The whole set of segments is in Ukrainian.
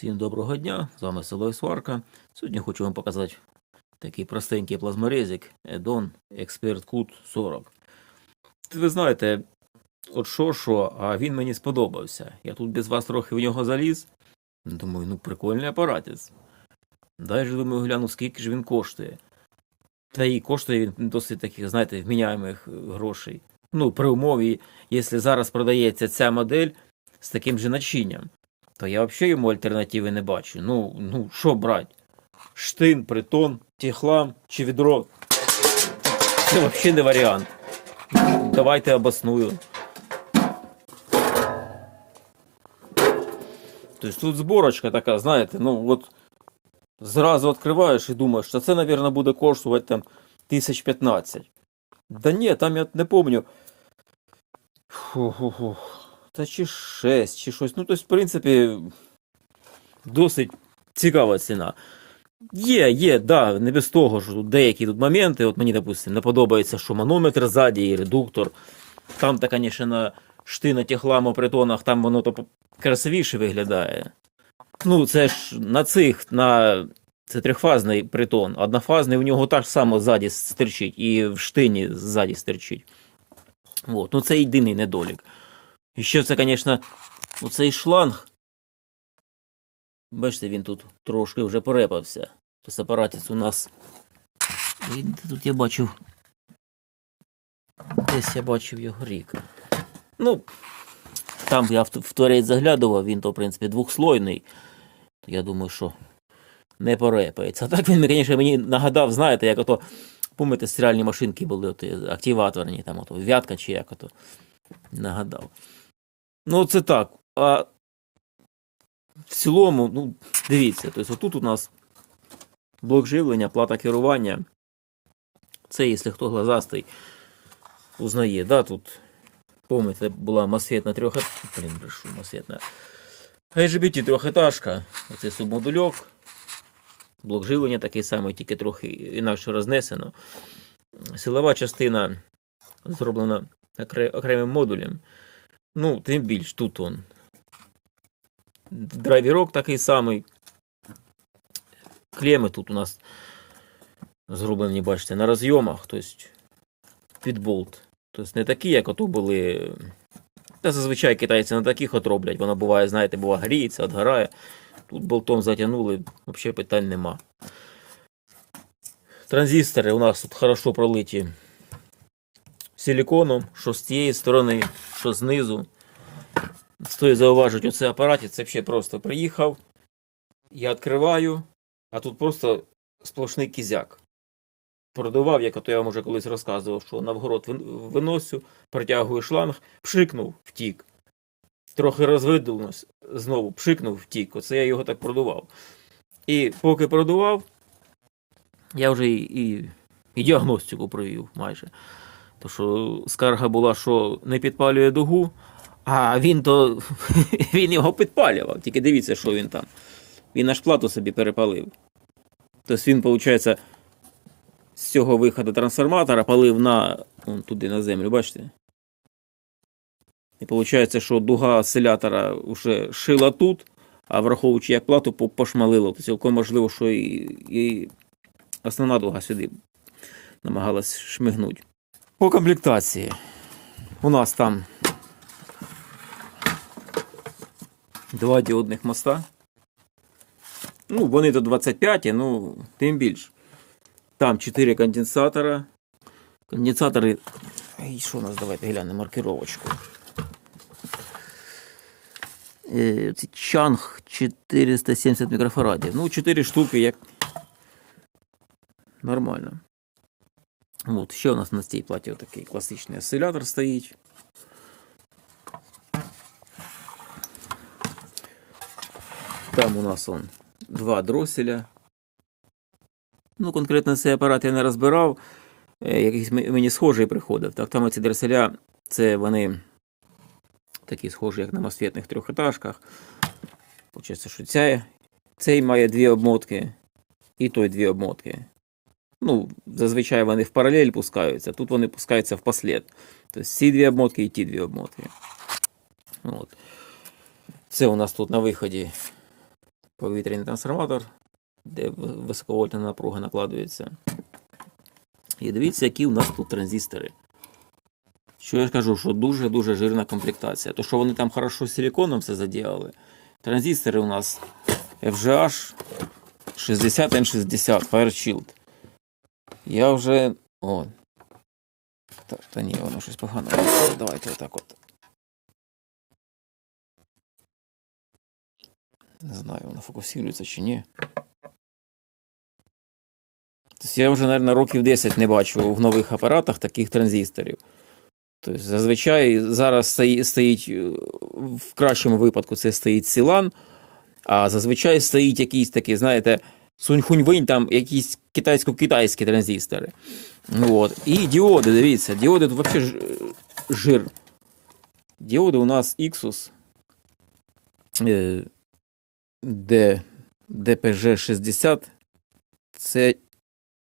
Всім доброго дня, з вами село Сварка. Сьогодні хочу вам показати такий простенький плазморезик Edon Expert Cut 40. Ви знаєте, от що що, а він мені сподобався. Я тут без вас трохи в нього заліз. Думаю, ну прикольний апаратець. Дай же думаю, гляну, скільки ж він коштує. Та і коштує він досить таких, знаєте, вміняємих грошей. Ну, при умові, якщо зараз продається ця модель з таким же начинням то я взагалі йому альтернативи не бачу. Ну, ну що брати? Штин, притон, тіхлам чи відро. Це взагалі не варіант. Давайте обосную. Тобто тут зборочка така, знаєте, ну от зразу відкриваєш і думаєш, що це, мабуть, буде коштувати там 1015. Да ні, там я не пам'ятаю. Та чи 6, чи щось. Ну, тобто, в принципі, досить цікава ціна. Є, є, да, не без того, що тут деякі тут моменти. От мені, допустим, не подобається, що манометр ззаді і редуктор. Там, та, звісно, на штина тіхламо притонах, там воно то красивіше виглядає. Ну, це ж на цих, на це трьохфазний притон. Однофазний у нього так само ззаді стерчить, і в штині ззаді стерчить. От. Ну, це єдиний недолік. І ще це, звісно, оцей шланг. Бачите, він тут трошки вже порепався. Тобто апаратець у нас. Він тут я бачив. Десь я бачив його рік. Ну, там я в, туалет заглядував, він то, в принципі, двохслойний. Я думаю, що не порепається. А так він, звісно, мені нагадав, знаєте, як ото, пам'ятаєте, стиральні машинки були, от, активаторні, там, ото, вятка чи як ото. Нагадав. Ну, це так. А в цілому, ну, дивіться, тобто отут у нас блок живлення, плата керування. Це, якщо хто глазастий, узнає, да, тут, помните, була масфетна трьох... Блін, брешу, масфетна. IGBT трьохетажка, оце субмодульок. Блок живлення такий самий, тільки трохи інакше рознесено. Силова частина зроблена окремим модулем. Ну, тим більш тут он. Драйверок такий самий. Клеми тут у нас зроблені, бачите, на розйомах, тобто під болт. Тобто не такі, як ото були. Та зазвичай китайці на таких от роблять. Воно буває, знаєте, буває гріється, отгорає. Тут болтом затягнули, взагалі питань нема. Транзистори у нас тут хорошо пролиті силіконом, що з цієї сторони, що знизу. Стоїть зауважити, оцей апараті, це взагалі просто приїхав. Я відкриваю, а тут просто сплошний кізяк. Продував, як ото я вам вже колись розказував, що навгород вин- виносю, протягую шланг, пшикнув, втік. Трохи розвидулось, знову пшикнув, втік. Оце я його так продував. І поки продував, я вже і, і, і діагностику провів майже. То що скарга була, що не підпалює дугу, а він то він його підпалював. Тільки дивіться, що він там. Він аж плату собі перепалив. Тобто він, виходить, з цього виходу трансформатора палив на вон, туди на землю, бачите? І виходить, що дуга осцилятора вже шила тут, а враховуючи як плату по- пошмалило, то цілком можливо, що і, і основна дуга сюди намагалась шмигнути. По комплектації. У нас там два діодних моста. Ну, вони до 25, ну, тим більше. Там 4 конденсатора. Конденсатори. Ай, що у нас? Давайте глянемо маркировочку. Е, це Чанг 470 мікрофарадів. Ну, 4 штуки, як нормально. От, ще у нас на цій платі такий класичний осцилятор стоїть. Там у нас он два дроселя. Ну, конкретно цей апарат я не розбирав. Е, Якийсь мені схожий приходив. Так, там ці дроселя, це вони такі схожі, як на мосфетних трьохетажках. Получається, що ця, цей має дві обмотки, і той дві обмотки. Ну, зазвичай вони в паралель пускаються, тут вони пускаються в послід. Тобто ці дві обмотки і ті дві обмотки. От. Це у нас тут на виході повітряний трансформатор, де високовольтна напруга накладується. І дивіться, які у нас тут транзистори. Що я кажу, що дуже-дуже жирна комплектація. То, що вони там хорошо з силиконом все задіяли. Транзистори у нас FGH 60N60 Fire Shield. Я вже. О. Та, та ні, воно щось погано. Давайте отак от. Не знаю, воно фокусується чи ні. Тобто я вже, мабуть, років 10 не бачу в нових апаратах таких транзисторів. Тобто, зазвичай зараз стоїть, е, в кращому випадку, це стоїть Сілан, а зазвичай стоїть якийсь такий, знаєте, Суньхуньвинь, там якісь китайсько-китайські транзистори. Ну, От. І діоди, дивіться, діоди тут взагалі жир. Діоди у нас Ixus е, D, DPG 60 це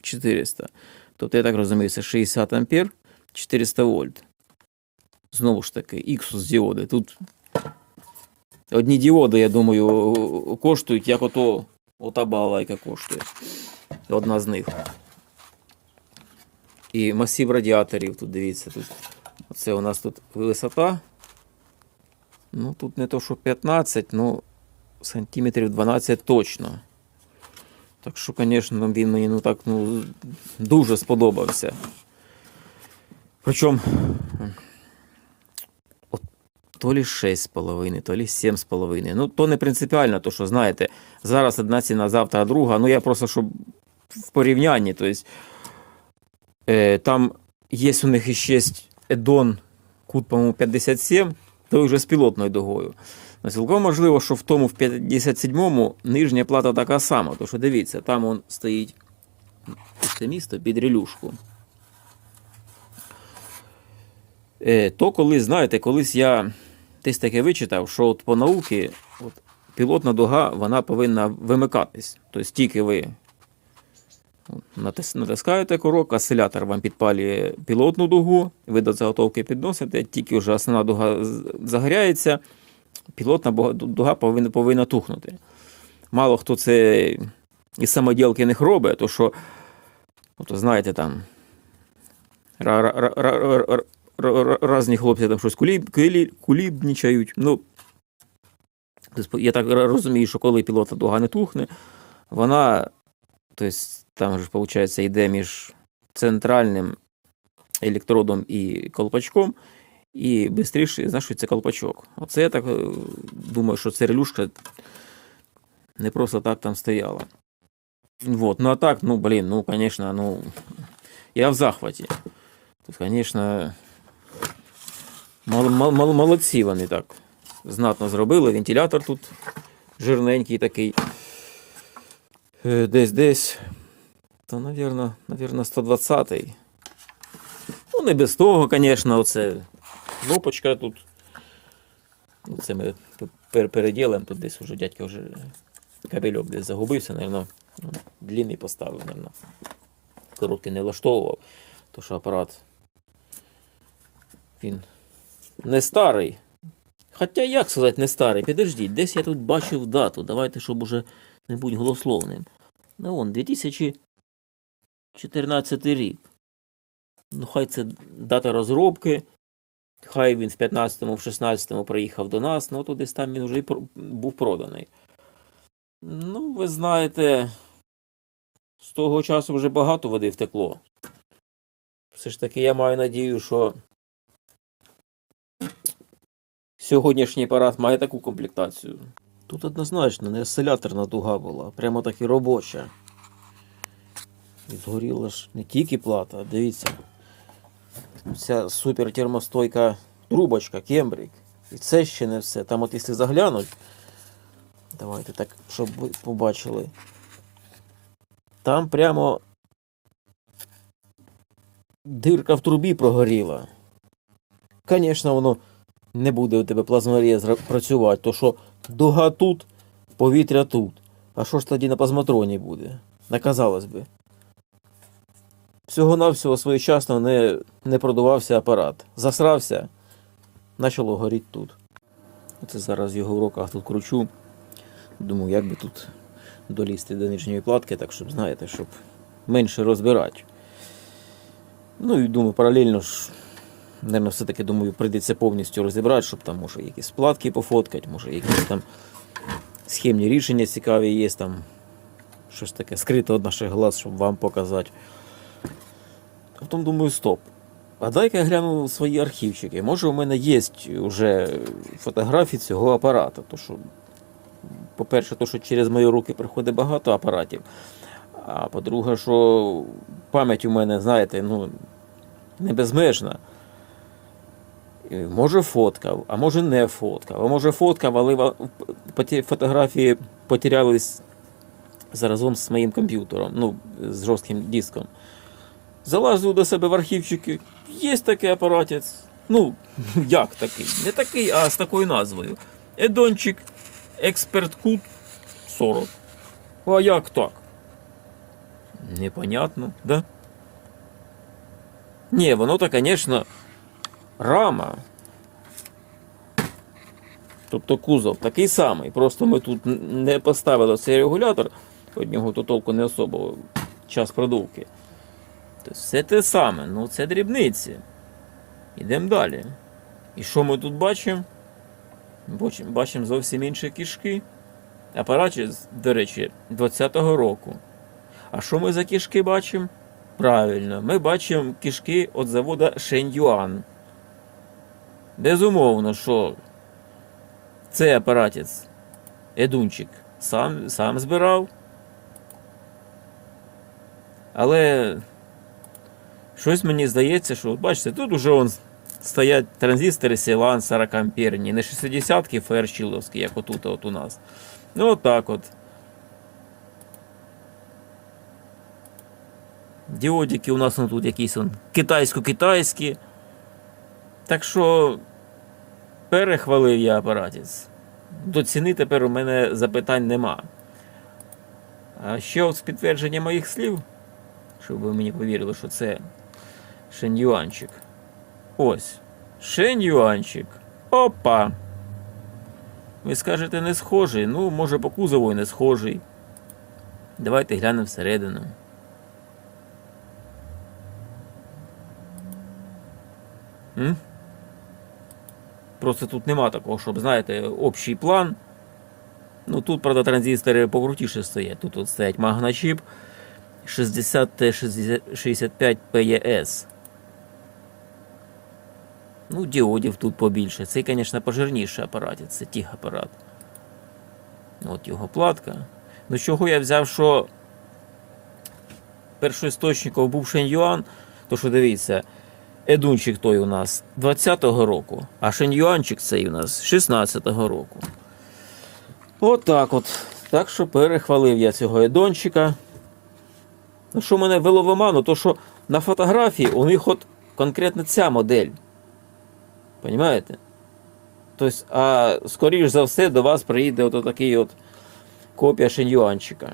400. Тобто, я так розумію, це 60 ампер, 400 вольт. Знову ж таки, Ixus діоди. Тут одні діоди, я думаю, коштують, як ото ота балайка коштує. Одна з них. І масив радіаторів тут, дивіться, тут. Оце у нас тут висота. Ну, тут не то, що 15, ну сантиметрів 12 точно. Так що, звісно, він мені ну так ну, дуже сподобався. Причому то лі 6,5, то лі 7,5. Ну, то не принципіально, то що, знаєте, зараз одна ціна, завтра друга. Ну, я просто, щоб в порівнянні, то есть, е, там є у них ще Едон кут, по-моєму, 57, то вже з пілотною дугою. Ну, Цілком можливо, що в тому в 57-му нижня плата така сама. То що дивіться, там он стоїть це місто під релюшку. Е, то коли, знаєте, колись я десь таке вичитав, що от по науці от, пілотна дуга вона повинна вимикатись. Тобто тільки ви натискаєте курок, осцилятор вам підпалює пілотну дугу, ви до заготовки підносите, тільки вже основна дуга загоряється, пілотна дуга повинна, повинна тухнути. Мало хто це із самоділки не робить, то що, от, знаєте, там різні хлопці там щось куліб, кулі- кулібнічають. Ну, тобто, я так розумію, що коли пілотна дуга не тухне, вона, тобто, там же, виходить, йде між центральним електродом і колпачком, і швидше знашується колпачок. Оце я так е, думаю, що ця релюшка не просто так там стояла. Вот. Ну а так, ну блін, ну, конечно, ну. Я в захваті. Конечно, мол, мол, мол, молодці вони так. Знатно зробили. Вентилятор тут жирненький такий. Е, Десь десь. Та, навірно, навірно, 120-й. Ну, не без того, звісно, оце кнопочка тут. Ну, Це ми переділимо, тут десь уже дядька вже кабельок десь загубився, напевно. Ну, длинний поставив, напевно. Короткий не влаштовував, то що апарат. Він не старий. Хоча як сказати не старий? Підождіть, десь я тут бачив дату. Давайте, щоб уже не будь голословним. Ну, вон, 2014 рік. Ну, хай це дата розробки. Хай він в 15-му, в 16-му приїхав до нас, ну то десь там він вже і був проданий. Ну, ви знаєте, з того часу вже багато води втекло. Все ж таки, я маю надію, що сьогоднішній апарат має таку комплектацію. Тут однозначно не осциляторна дуга була, прямо таки робоча. І згоріла ж не тільки плата, дивіться. Ця супертермостойка трубочка, кембрик. І це ще не все. Там от якщо заглянуть, давайте так, щоб ви побачили. Там прямо дирка в трубі прогоріла. Звісно, воно не буде у тебе плазмарія працювати, то що дуга тут, повітря тут. А що ж тоді на плазматроні буде? Наказалось би. Всього-навсього своєчасно не, не продувався апарат. Засрався, почало горіти тут. Це зараз його в руках тут кручу. Думаю, як би тут долізти до нижньої платки, так щоб, знаєте, щоб менше розбирати. Ну і думаю, паралельно ж, мабуть, все-таки думаю, прийдеться повністю розібрати, щоб там, може, якісь платки пофоткати, може, якісь там схемні рішення цікаві є, там щось таке скрите від наших глаз, щоб вам показати. А потім думаю, стоп. А дай-ка я гляну свої архівчики. Може, у мене є вже фотографії цього апарата. То, що, по-перше, то, що через мої руки приходить багато апаратів. А по-друге, що пам'ять у мене, знаєте, ну, не безмежна. Може фоткав, а може не фоткав. А може фоткав, але фотографії потерялись заразом з моїм комп'ютером, ну, з жорстким диском. Залазив до себе в архівчики. Є такий апаратець. Ну, як такий? Не такий, а з такою назвою. Едончик Експерт Кут 40. А як так? Непонятно, да? Ні, воно то, звісно, рама. Тобто кузов такий самий. Просто ми тут не поставили цей регулятор, від нього то толку не особо час продувки. Тобто все те саме, ну це дрібниці. Ідемо далі. І що ми тут? Бачимо, бачимо зовсім інші кішки. Апарат, до речі, 20-го року. А що ми за кішки бачимо? Правильно, ми бачимо кішки від заводу Шеньюан. Безумовно, що цей апаратець Едунчик сам, сам збирав. Але щось мені здається, що бачите, тут уже он стоять транзистори Сілан 40 амперні, не 60-ки ферчиловські, як отут от у нас. Ну, от так от. Діодики у нас тут якісь китайсько-китайські. Так що перехвалив я апаратець. До ціни тепер у мене запитань нема. А ще от з підтвердження моїх слів, щоб ви мені повірили, що це Шеньюанчик. Ось. Шеньюанчик. Опа! Ви скажете, не схожий. Ну, може, по кузову і не схожий. Давайте глянемо всередину. М? Просто тут нема такого, щоб, знаєте, общий план. Ну тут, правда, транзистори покрутіше стоять. Тут от стоять магначіп 60T65 PES. Ну, діодів тут побільше. Цей, звісно, пожирніший апарат. Це тих апарат. От його платка. Ну, чого я взяв, що першоісточником був Шеньюан, то що дивіться, Едунчик той у нас 20-го року, а Шеньюанчик цей у нас 16-го року. От так от. Так що перехвалив я цього Едончика. Ну, що мене вело в оману, то що на фотографії у них от конкретно ця модель. Понимаєте? Тобто, а скоріш за все до вас приїде от такий от копія Шеньюанчика.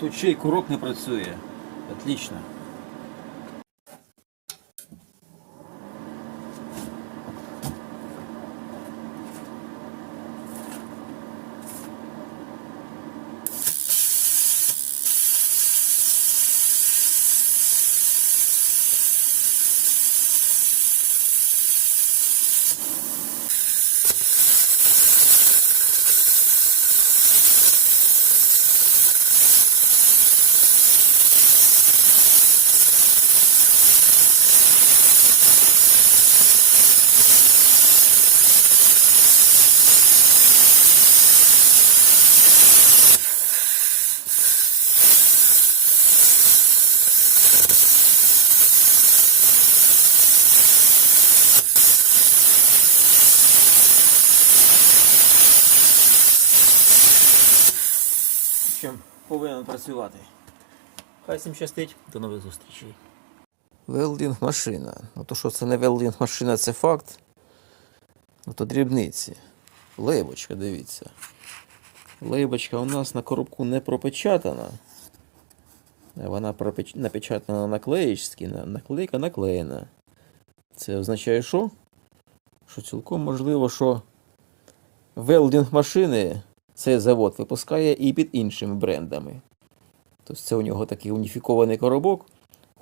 Тут ще й курок не працює. Отлично. Повинен працювати. Хай всім щастить. До нових зустрічей. Велдинг машина. Ну то що це не велдинг машина, це факт. Ну то дрібниці. Лейбочка, дивіться. Лейбочка у нас на коробку не пропечатана. Вона пропеч... напечатана на наклеєчці, на- наклейка наклеєна. Це означає що? що цілком можливо, що велдинг машини цей завод випускає і під іншими брендами. Тобто це у нього такий уніфікований коробок.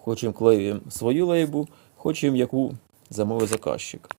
Хочемо клеїмо свою лейбу, хочемо яку замовить заказчик.